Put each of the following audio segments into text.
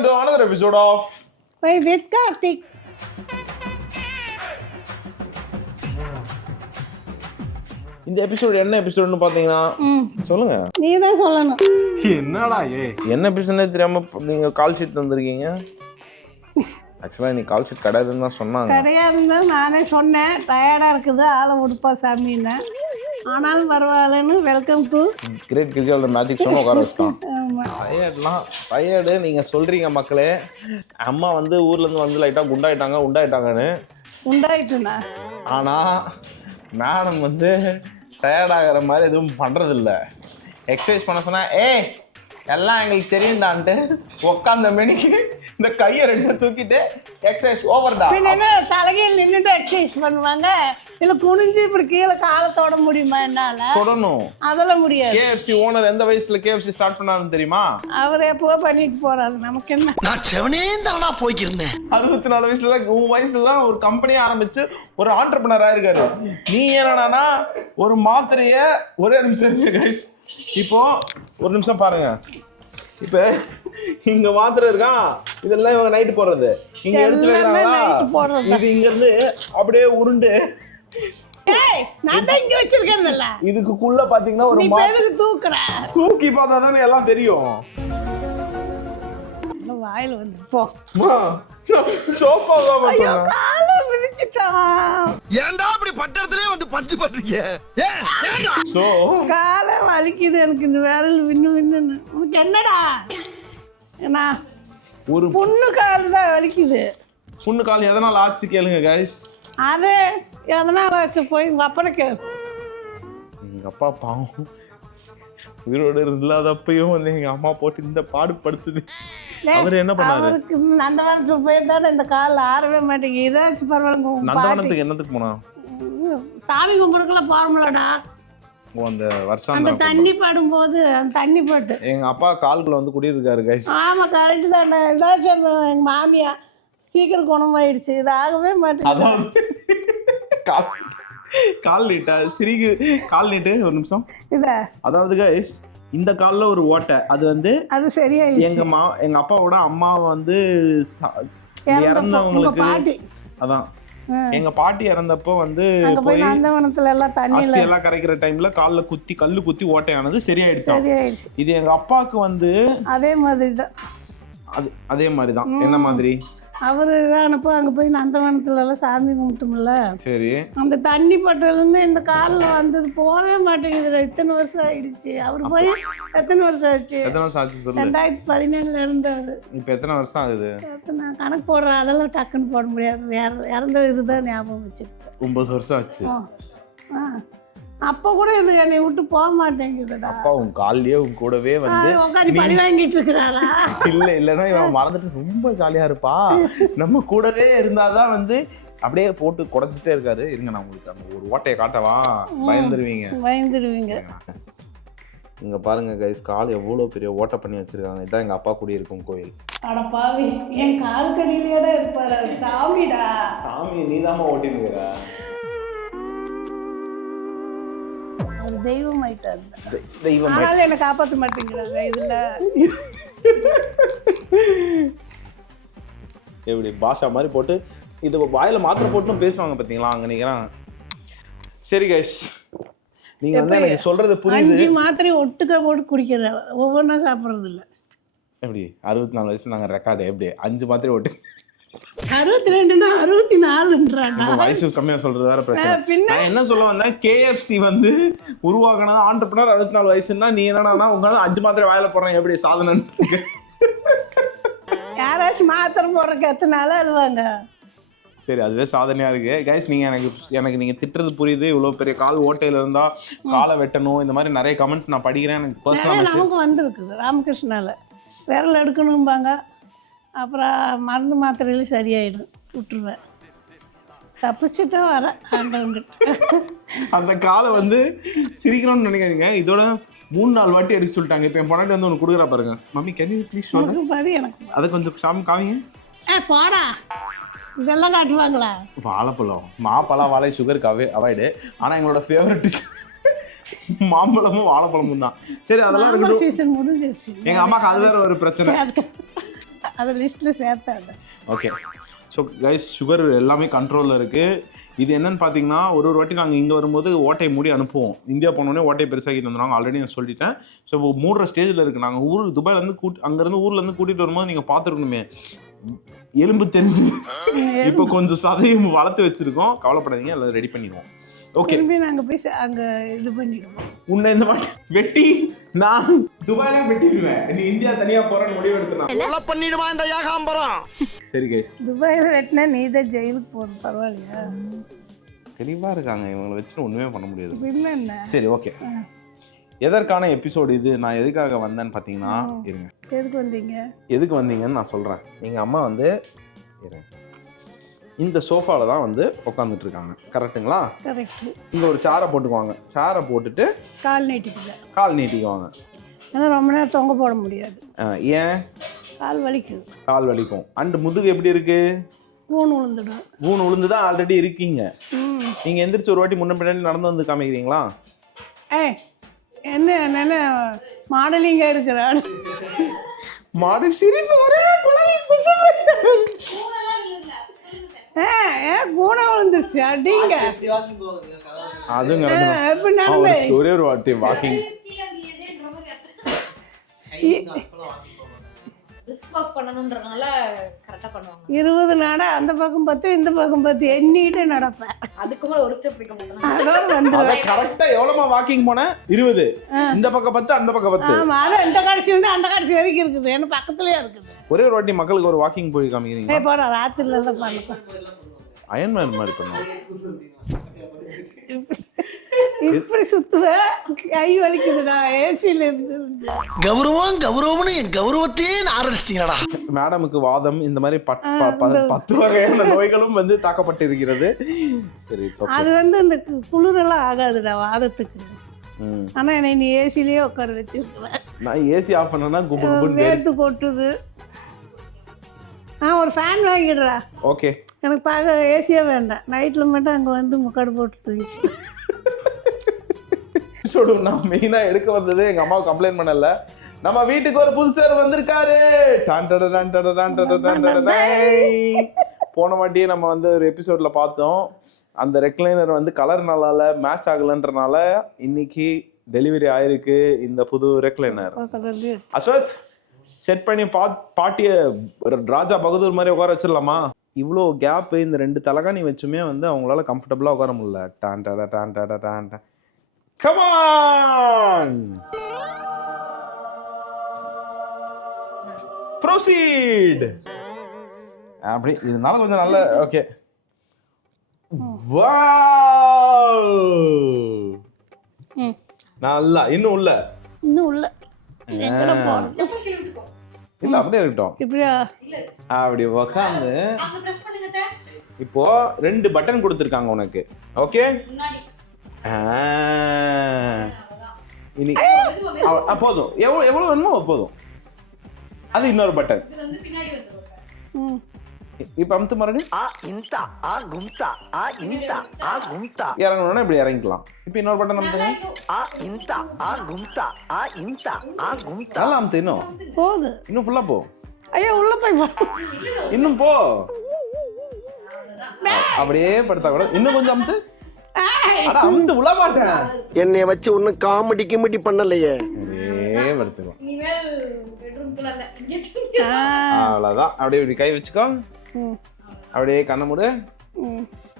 welcome to another episode of Why with Karthik. இந்த episode என்ன எபிசோட்னு பாத்தீங்கன்னா சொல்லுங்க. நீ தான் சொல்லணும். என்னடா என்ன எபிசோட்னே தெரியாம நீங்க கால் ஷீட் வந்திருக்கீங்க. ஆக்சுவலா நீ கால் ஷீட் கிடையாதுன்னு தான் சொன்னாங்க. கிடையாதுன்னு தான் நானே சொன்னேன். டயர்டாக இருக்குது ஆளை விடுப்பா சாமின்னு. ஆனாலும் பரவாயில்லன்னு welcome to great cricket magic சொன்ன உட்கார வச்சிட்டான். டயர்டு நீங்கள் சொல்கிறீங்க மக்களே. அம்மா வந்து ஊர்லேருந்து வந்து லைட்டாக உண்டாயிட்டாங்கன்னு உண்டாயிட்டுண்ணா. ஆனால் மேடம் வந்து டயர்டாகிற மாதிரி எதுவும் பண்ணுறதில்ல. எக்ஸசைஸ் பண்ண சொன்னால் எல்லாம் எங்களுக்கு தெரியும்டான்ட்டு உட்காந்த மணிக்கு இந்த கையை ரெண்டு தூக்கிட்டு எக்ஸசைஸ் ஓவர் தான். என்ன தலைகையில் நின்றுட்டு எக்ஸசைஸ் பண்ணுவாங்க? இல்லை குனிஞ்சு இப்படி கீழே காலத்தோட முடியுமா என்னால? தொடணும். அதெல்லாம் முடியாது. கேஎஃப்சி ஓனர் எந்த வயசுல கேஎஃப்சி ஸ்டார்ட் பண்ணாருன்னு தெரியுமா? அவர் எப்போ பண்ணிட்டு போறாரு, நமக்கு என்ன? நான் செவனே தானா போய்க்கிருந்தேன். 64 வயசுல உன் வயசுல தான் ஒரு கம்பெனியை ஆரம்பிச்சு ஒரு ஆண்டர்பிரனர் ஆயிருக்காரு. நீ என்னன்னா ஒரு மாத்திரைய ஒரே நிமிஷம் இருக்கு கைஸ். இப்போ ஒரு நிமிஷம் பாருங்க. இப்ப இங்க மாத்திரை இருக்கான், இதெல்லாம் இவங்க நைட்டு போடுறது. இங்க எடுத்து வைக்கிறாங்களா, இது இங்க இருந்து அப்படியே உருண்டு இதுக்குள்ள பாத்தீங்கன்னா ஒரு தூக்கி பார்த்தா தானே எல்லாம் தெரியும். வாயில வந்து போ ஏன்டா அப்படி பட்டறதுலயே வந்து பஞ்சு பண்றீங்க? சோ காலை வலிக்குது எனக்கு, இந்த விரல் வின்னு. உனக்கு என்னடா என்ன ஒரு புண்ணு கால் தான் வலிக்குது. புண்ணு கால் எதனால ஆச்சு கேளுங்க கைஸ். அது எதனால ஆச்சு போய் உங்க அப்பனை கேளு. எங்க அப்பா பாவம் உயிரோடு இல்லாதப்பையும் வந்து எங்க அம்மா போட்டு இந்த பாடுபடுத்துது. அவர் என்ன பண்ணாரு? அவருக்கு நந்தவனத்துக்கு போயிருந்தாலும் இந்த கால் ஆறவே மாட்டேங்குது. இதாச்சும் பரவாயில்ல. நந்தவனத்துக்கு என்னத்துக்கு போனா? சாமி கும்பிடுக்கெல்லாம் போறோம்லடா. அந்த வருஷம் அந்த தண்ணி படும்போது அந்த தண்ணி போட்டு எங்க அப்பா கால்குள்ள வந்து குடியிருக்காரு கைஸ். ஆமா கரெக்ட் தான்டா. ஏதாச்சும் எங்க மாமியா சீக்கிரம் குணமாயிடுச்சு, இது ஆகவே மாட்டேங்குது. கால் நீட்டா சிரிக்கு கால் நீட்டு ஒரு நிமிஷம். அதாவது கைஸ் இந்த கால்ல ஒரு ஓட்டை, அது வந்து அது சரியாயிடுச்சு. எங்க அப்பாவோட அம்மா வந்து இறந்தவங்களுக்கு பாட்டி. அதான் எங்க பாட்டி இறந்தப்போ வந்து போய் நந்தவனத்துல எல்லாம் தண்ணியில எல்லாம் கரைக்கிற டைம்ல கால்ல கல்லு குத்தி ஓட்டையானது சரியாயிடுச்சு. இது எங்க அப்பாவுக்கு வந்து அதே மாதிரி தான். அதே மாதிரி தான். என்ன மாதிரி? அவரு இதானப்போ அங்கே போய் நந்தவனத்துல எல்லாம் சாமி கும்பிட்டோம்ல. சரி. அந்த தண்ணி பட்டதுலேருந்து இந்த காலில் வந்தது போகவே மாட்டேங்குது. இத்தனை வருஷம் ஆயிடுச்சு. அவர் போய் எத்தனை வருஷம் ஆச்சு? எத்தனை வருஷம் ஆச்சு சொல்லு. 2017 இருந்தாரு. இப்போ எத்தனை வருஷம் ஆகுது? நான் கணக்கு போடுறேன், அதெல்லாம் டக்குன்னு போட முடியாது. இறந்த இதுதான் ஞாபகம் வச்சிருக்கேன். 9 வருஷம் ஆச்சு. அப்ப கூட இது என்னை விட்டு போக மாட்டேங்குதுடா. அப்பா உன் கால்லயே உன் கூடவே வந்து உட்காந்து பழி வாங்கிட்டு இருக்கிறாரா? இல்லைன்னா இவன் மறந்துட்டு ரொம்ப ஜாலியா இருப்பா. நம்ம கூடவே இருந்தாதான் வந்து அப்படியே போட்டு குறைஞ்சிட்டே இருக்காரு. இருங்க நான் உங்களுக்கு அந்த ஒரு ஓட்டையை காட்டவா, பயந்துருவீங்க. இங்க பாருங்க கைஸ், கால் எவ்வளவு பெரிய ஓட்டை பண்ணி வச்சிருக்காங்க. இதான் எங்க அப்பா கூடி இருக்கும் கோயில். அட பாவி, என் கால் கடியிலேட இருப்பாரு. சாமிடா சாமி, நீதாமா ஓட்டினுக்கிற. தெய்வம் ஆயிட்டாரு. ஆனாலும் என்னை காப்பாற்ற மாட்டேங்கிறாங்க. இதுல எப்படி பாஷா மாதிரி போட்டு இது வாயில மாத்திரை போட்டும் பேசுவாங்க பாத்தீங்களா அங்க நிக்கிறான். சரி கைஸ், நீங்க வந்து எனக்கு சொல்றது புரியுது. 5 மாத்திரை ஒட்டுக்க போட்டு குடிக்கிற, ஒவ்வொன்றா சாப்பிட்றது இல்லை. எப்படி 64 வயசு நாங்க ரெக்கார்டு எப்படி 5 மாத்திரை ஒட்டு 62னா 64ன்றாங்க. வயசு கம்மியா சொல்றது வேற பிரச்சனை. நான் என்ன சொல்ல வந்தேன், கேஎஃப்சி வந்து உருவாக்குனது ஆண்டர்பிரனர் 64 வயசுன்னா நீ என்னன்னா உங்களால 5 மாத்திரை வாயில போடுறேன் எப்படி சாதனை? யாராச்சும் மாத்திரை போடுறதுக்கு எத்தனை நாள் அழுவாங்க. சரி, அதுவே சாதனையா இருக்கு கைஸ். நீங்க எனக்கு நீங்க திட்டுறது புரியுது. இவ்வளவு பெரிய கால் ஓட்டையில இருந்தா காலை வெட்டணும், இந்த மாதிரி நிறைய கமெண்ட்ஸ் நான் படிக்கிறேன். எனக்கு பர்சனலா நமக்கு வந்திருக்குது. ராமகிருஷ்ணால விரல் எடுக்கணும்பாங்க, அப்புறம் மருந்து மாத்திரையில சரியாயிடும், விட்டுருவேன். தப்பிச்சுட்டா வர அந்த காலை வந்து சிரிக்கணும்னு நினைக்காதீங்க. இதோட 3-4 வாட்டி எடுக்க சொல்லிட்டாங்க. இப்போ என் பொண்ணாட்டி வந்து ஒன்று கொடுக்குறா பாருங்க. Mummy can you please show பாரு எனக்கு அதை கொஞ்சம் சாமி காமிங்க. போடா, இதெல்லாம் காட்டுவாங்களா? வாழைப்பழம், மாப்பழம், வாழை சுகருக்கு அவாய்டு. ஆனால் எங்களோட ஃபேவரட் மாம்பழமும் வாழைப்பழமும் தான். சரி, அதெல்லாம் சீசன் முடிஞ்சிருச்சு. எங்க அம்மாக்கு அது வேற ஒரு பிரச்சனை. அதை லிஸ்ட்டில் சேர்த்தாது. ஓகே. ஸோ கைஸ், சுகர் எல்லாமே கண்ட்ரோலில் இருக்குது. இது என்னன்னு பார்த்தீங்கன்னா, ஒரு வாட்டி நாங்கள் இங்கே வரும்போது ஓட்டையை மூடி அனுப்புவோம். இந்தியா போனோடனே ஓட்டையை பெருசாகிட்டு வந்துடுவாங்க. ஆல்ரெடி நான் சொல்லிட்டேன். ஸோ இப்போ மூடுற ஸ்டேஜில் இருக்குது. நாங்கள் துபாயிலேருந்து அங்கேருந்து ஊர்லேருந்து கூட்டிகிட்டு வரும்போது நீங்கள் பார்த்துருக்கணுமே, எலும்பு தெரிஞ்சு இப்போ கொஞ்சம் சதையும் வளர்த்து வச்சுருக்கோம். கவலைப்படாதீங்க, எல்லாம் ரெடி பண்ணிடுவோம். ஓகே, திரும்பி நாங்கள் போய் அங்கே இது பண்ணிடுவோம். உன்னை இந்த மாதிரி வெட்டி நான் துபாயிலே வெட்டிடுவேன். நீ இந்தியா தனியாக போகிறேன்னு முடிவு எடுத்துனா பண்ணிடுமா இந்த ஏகாம்பரம். சரி கைஸ், துபாயில் வெட்டினா நீ தான் ஜெயிலுக்கு போகணும். பரவாயில்லையா? தெளிவாக இருக்காங்க. இவங்களை வச்சு ஒன்றுமே பண்ண முடியாது. இன்னும் என்ன? சரி, ஓகே. எதற்கான எபிசோடு இது? நான் எதுக்காக வந்தேன்னு பார்த்தீங்கன்னா, இருங்க, எதுக்கு வந்தீங்கன்னு நான் சொல்கிறேன். எங்கள் அம்மா வந்து இந்த சோஃபாவில் தான் வந்து உட்காந்துட்டு இருக்காங்க. கரெக்டுங்களா? கரெக்ட். இங்கே ஒரு சேரை போட்டுக்குவாங்க. சேரை போட்டுட்டு கால் நீட்டிக்குவாங்க. ஆனால் ரொம்ப நேரம் தொங்க போட முடியாது. ஏன்? கால் வலிக்குது. கால் வலிக்கும். அண்டு முதுகு எப்படி இருக்கு? ஊன் விழுந்துடும். ஊன் விழுந்து தான் ஆல்ரெடி இருக்கீங்க. நீங்கள் எந்திரிச்சு ஒரு வாட்டி முன்ன பின்னாடி நடந்து வந்து காமிக்கிறீங்களா? என்ன மாடலிங்காக இருக்கிறாள். மாடல் சிரிப்பு ஒரே பூனை விழுந்துருச்சு. அடிங்க. அதுவும் ஒரே ஒரு வாட்டி வாக்கிங். 20 நாடா அந்த பக்கம் 10 இந்த பக்கம் 10 எண்ணிட்டு நடப்பேன். அதுக்கு மேல ஒரு ஸ்டெப் வைக்க மாட்டேன். கரெக்ட்டா எவ்வளவுமா வாக்கிங் போன? 20. இந்த பக்கம் 10 அந்த பக்கம் 10. ஆமா, அது இந்த கடைசி வந்து அந்த கடைசி வரைக்கும் இருக்குது. எனக்கு பக்கத்துலயே இருக்குது. ஒரே ஒரு வாட்டி மக்களுக்கு ஒரு வாக்கிங் போய் காமிக்கிறீங்க. ஏய் போடா, ராத்திரில தான் பண்ணலாம். அயன் மேன் மாதிரி பண்ணுவோம். இப்படி சுத்துவ, கை வலிக்குதுடா. ஏசில இருந்து கௌரவம்னு என் கௌரவத்தையே ஆரம்பிச்சிட்டீங்களா? மேடமுக்கு வாதம் இந்த மாதிரி 10 வகையான நோய்களும் வந்து தாக்கப்பட்டு இருக்கிறது. சரி, அது வந்து இந்த குளிரெல்லாம் ஆகாதுடா வாதத்துக்கு. ஆனா என்னை நீ ஏசிலேயே உட்கார வச்சிருக்க. நான் ஏசி ஆஃப் பண்ணனா வேர்த்து கொட்டுது. ஒரு ஃபேன் வாங்கிடுறா. ஓகே, எனக்கு பார்க்க ஏசியே வேண்டாம். நைட்டில் மட்டும் அங்கே வந்து முக்காடு போட்டு தூங்கி. நான் மெயினாக எடுக்க வந்தது எங்கள் அம்மாவை கம்ப்ளைண்ட் பண்ணல. நம்ம வீட்டுக்கு ஒரு புதுசார் வந்திருக்காரு. போன வாட்டியே நம்ம வந்து ஒரு எபிசோட்ல பார்த்தோம். அந்த ரெக்லைனர் வந்து கலர் நல்லா மேட்ச் ஆகலன்றனால இன்னைக்கு டெலிவரி ஆயிருக்கு இந்த புது ரெக்லைனர். அஸ்வத், செட் பண்ணி பாட்டிய ராஜா பகதூர் மாதிரி உட்கார வச்சிடலாமா? இவ்வளோ கேப் இந்த 2 தலகாணி வச்சுமே வந்து அவங்களால கம்ஃபர்டபுளாக உட்கார முடியல. டான். Come on! Proceed! அப்படி இதனால கொஞ்சம் நல்ல. ஓகே, வாவ், நல்லா. இன்னும் உள்ள இல்ல, அப்படியே இருக்கட்டும். இப்படியா? அப்படி உக்காந்து இப்போ 2 பட்டன் கொடுத்துருக்காங்க உனக்கு. ஓகே, இனி போதும். எவ்வளவு வேணுமோ போதும். அது இன்னொரு பட்டன். இப்ப அமுத்து மறுபடியும் இறங்கணும்னா இப்படி இறங்கிக்கலாம். இப்ப இன்னொரு பட்டன் அமுத்துங்க. நல்லா அமுத்து. இன்னும் போகுது. இன்னும் ஃபுல்லா போ. ஐயா உள்ள போய் இன்னும் போ. அப்படியே படுத்தா கூட இன்னும் கொஞ்சம் அமுத்து. அட அமுத்து, உள்ள மாட்டேன். என்னைய வச்சு ஒன்னும் காமெடி கிமெடி பண்ணலையே. அப்படியே படுத்துக்கோ. அவ்வளவுதான். அப்படியே இப்படி கை வச்சுக்கோ. அப்படியே கண்ணை மூடு.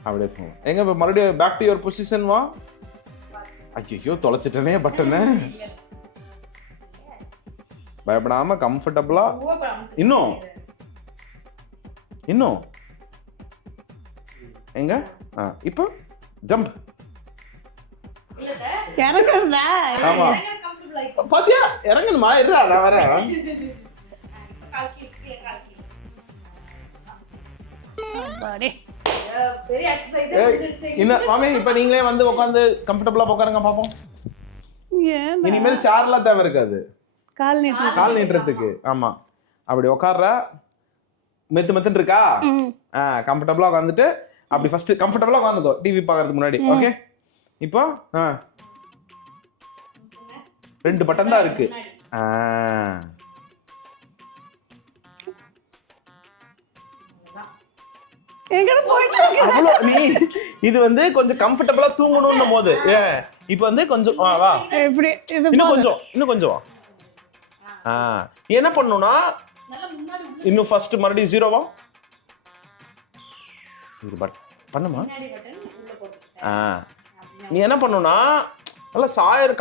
அப்படியே போ. எங்க மறுபடியும் பேக் டு யுவர் பொசிஷன் வா. ஐயோ, தொலைச்சிட்டனே பட்டனை. பயப்படாம கம்ஃபர்டபுளா. இன்னும் எங்க? இப்போ ஜம்ப். இறங்குறதா? ஆமா, பாத்தியா? இறங்கணுமா? எதுடா நான் வரேன். மாமி, இப்ப நீங்களே வந்து உட்காந்து கம்ஃபர்டபுளா உட்காருங்க பாப்போம். இனிமேல் சேர்லாம் தேவை இருக்காது. கால் நீட்டுறதுக்கு. ஆமா, அப்படி உட்கார்ற. மெத்துன்னு இருக்கா? கம்ஃபர்டபுளா உட்காந்துட்டு அப்படி ஃபர்ஸ்ட் கம்ஃபர்டபுளா உட்காந்துக்கோ டிவி பார்க்கறதுக்கு முன்னாடி. ஓகே, இப்போ 2 பட்டன் தான் இருக்கு. எங்கட போயிட்டு அவ்வளோ நீ இது வந்து கொஞ்சம் கம்ஃபர்டபுளா தூங்கணும்னும் போது இப்போ வந்து கொஞ்சம் வா இப்படி இது இன்னும் கொஞ்சம் என்ன பண்ணணும்னா இன்னும் ஃபர்ஸ்ட் மறுபடியும் ஜீரோவா பண்ணுமா நீ என்ன பண்ணணும்னா நல்லா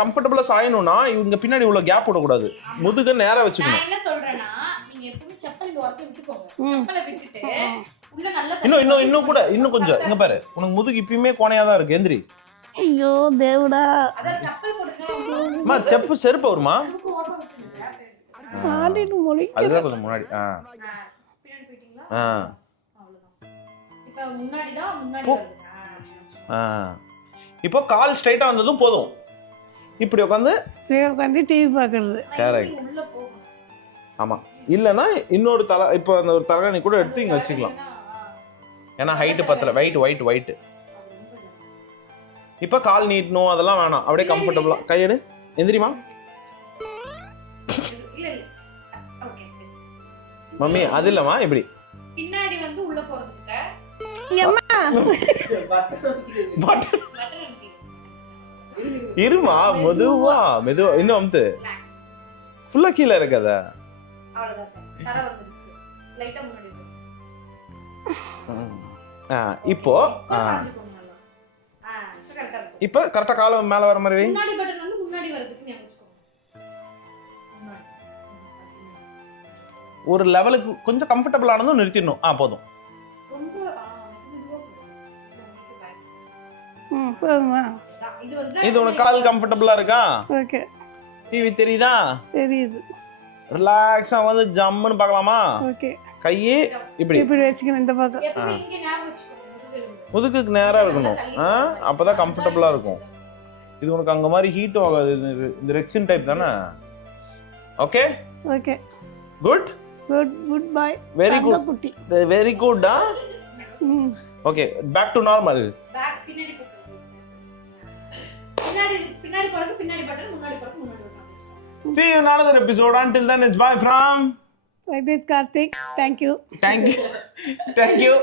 கம்ஃபர்டபுளா சாயணும்னா இவங்க பின்னாடி உள்ள கேப் விடக்கூடாது, முதுக நேரா வச்சுக்கணும். என்ன சொல்றேன்னா நீங்க எப்பவுமே செப்பல் இந்த ஓரத்துல விட்டுக்கோங்க, செப்பலை விட்டுட்டு உள்ள நல்ல இன்னும் கொஞ்சம் இங்க பாரு, உனக்கு முதுகு இப்பயுமே கோணையா தான் இருக்கு. எந்திரி. ஐயோ தேவடா, அத செப்பல் போடுங்க. அம்மா செருப்பு வருமா? ஆடிட்டு மொழி அதுதான் கொஞ்சம் முன்னாடி. பின்னாடி போயிட்டீங்களா? அவ்வளவுதான். இப்போ முன்னாடி வருது. இப்போ கால் ஸ்ட்ரைட்டா வந்ததும் போதும். இப்படி உட்காந்து டிவி பார்க்கறது. கரெக்ட். உள்ள போகும். ஆமா. இல்லனா இன்னொரு தலை, இப்போ அந்த ஒரு தலைகாணி கூட எடுத்து இங்க வச்சுக்கலாம். ஏன்னா ஹைட் பத்தல, weight. இப்போ கால் நீட்டணும் அதெல்லாம் வேணாம், அப்படியே கம்ஃபர்ட்டபிளா கையெடு. எந்திரிமா. மம்மி அது இல்லமா, இப்படி பின்னாடி வந்து உள்ள போறதுக்கு இருமா, மெதுவா இன்னும் வந்து ஃபுல்லா கீழே இருக்காத. இப்போ இப்போ கரெக்டா காலம் மேல வர மாதிரி ஒரு லெவலுக்கு கொஞ்சம் கம்ஃபர்டபிள் ஆனதும் நிறுத்திடணும். போதும். இது உனக்கு கால் கம்ஃபர்டபிளா இருக்கா? ஓகே. டிவி தெரியுதா? தெரியுது. ரிலாக்ஸா வந்து ஜம்முன்னு பார்க்கலாமா? ஓகே. கையை இப்படி வச்சுக்கணும், இந்த பக்கம். முதுகுக்கு நேரா இருக்கணும். அப்பதான் கம்ஃபர்டபிளா இருக்கும். இது உனக்கு அங்க மாதிரி ஹீட் ஆகாது. இந்த ரெக்ஸின் டைப் தானே? Okay okay. Good bye. Very good. Okay, back to normal. See you in another episode. Until then, it's bye from Karthik. Thank you.